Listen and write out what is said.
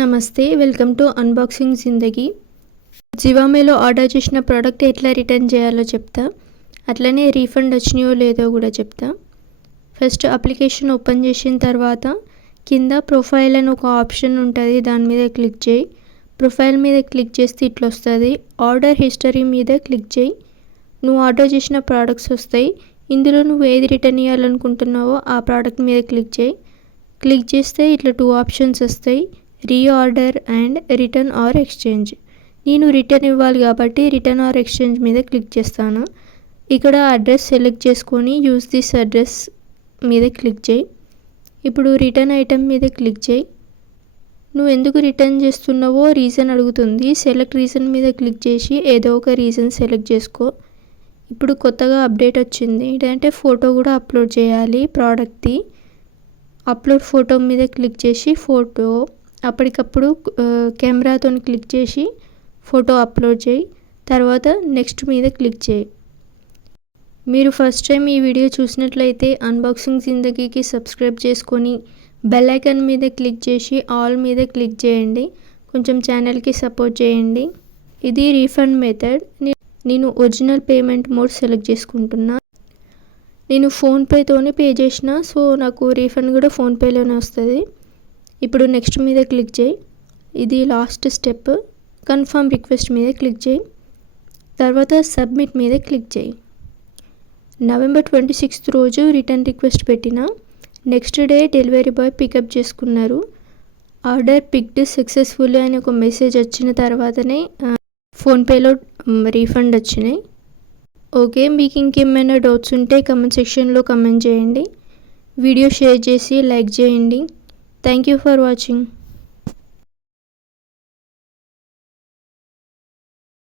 నమస్తే, welcome to unboxing Zindagi. జివామేలో order చేసిన product ఎట్లా రిటర్న్ చేయాలో చెప్తా, అట్లనే రీఫండ్ వచ్చినాయో లేదో కూడా చెప్తా. ఫస్ట్ అప్లికేషన్ ఓపెన్ చేసిన తర్వాత కింద ప్రొఫైల్ అని ఒక ఆప్షన్ ఉంటుంది, దాని మీద క్లిక్ చేయి. ప్రొఫైల్ మీద క్లిక్ చేస్తే ఇట్లా వస్తుంది. ఆర్డర్ హిస్టరీ మీద క్లిక్ చేయి. నువ్వు ఆర్డర్ చేసిన ప్రోడక్ట్స్ వస్తాయి. ఇందులో నువ్వు ఏది రిటర్న్ చేయాలనుకుంటున్నావో ఆ ప్రోడక్ట్ మీద క్లిక్ చేయి. క్లిక్ చేస్తే ఇట్లా 2 ఆప్షన్స్ వస్తాయి, reorder and return or exchange. నేను రిటర్న్ ఇవ్వాలి కాబట్టి రిటర్న్ ఆర్ ఎక్స్చేంజ్ మీద క్లిక్ చేస్తాను. ఇక్కడ అడ్రస్ సెలెక్ట్ చేసుకొని యూస్ దిస్ అడ్రస్ మీద క్లిక్ చేయి. ఇప్పుడు రిటర్న్ ఐటమ్ మీద క్లిక్ చేయి. నువ్వు ఎందుకు రిటర్న్ చేస్తున్నావో రీజన్ అడుగుతుంది. సెలెక్ట్ రీజన్ మీద క్లిక్ చేసి ఏదో ఒక రీజన్ సెలెక్ట్ చేసుకో. ఇప్పుడు కొత్తగా అప్డేట్ వచ్చింది ఏంటంటే ఫోటో కూడా అప్లోడ్ చేయాలి ప్రోడక్ట్ది. అప్లోడ్ ఫోటో మీద క్లిక్ చేసి ఫోటో అప్పటికప్పుడు కెమెరాతో క్లిక్ చేసి ఫోటో అప్లోడ్ చేయి. తర్వాత నెక్స్ట్ మీద క్లిక్ చేయి. మీరు ఫస్ట్ టైం ఈ వీడియో చూసినట్లయితే అన్బాక్సింగ్ జిందగీకి సబ్స్క్రైబ్ చేసుకొని బెల్ ఐకాన్ మీద క్లిక్ చేసి ఆల్ మీద క్లిక్ చేయండి. కొంచెం ఛానల్కి సపోర్ట్ చేయండి. ఇది రీఫండ్ మెథడ్. నేను ఒరిజినల్ పేమెంట్ మోడ్ సెలెక్ట్ చేసుకుంటున్నా. నేను ఫోన్పేతోనే పే చేసిన, సో నాకు రీఫండ్ కూడా ఫోన్పేలోనే వస్తుంది. ఇప్పుడు నెక్స్ట్ మీద క్లిక్ చేయి. ఇది లాస్ట్ స్టెప్. కన్ఫర్మ్ రిక్వెస్ట్ మీద క్లిక్ చేయి. తర్వాత సబ్మిట్ మీద క్లిక్ చేయి. నవంబర్ 26 రోజు రిటర్న్ రిక్వెస్ట్ పెట్టిన. Next day delivery boy pickup చేసుకున్నారు. ఆర్డర్ పిక్డ్ సక్సెస్ఫుల్ అని ఒక మెసేజ్ వచ్చిన తర్వాతనే ఫోన్పేలో రీఫండ్ వచ్చినాయి. ఓకే, మీకు ఇంకేమైనా డౌట్స్ ఉంటే కమెంట్ సెక్షన్లో కమెంట్ చేయండి. వీడియో షేర్ చేసి లైక్ చేయండి. Thank you for watching.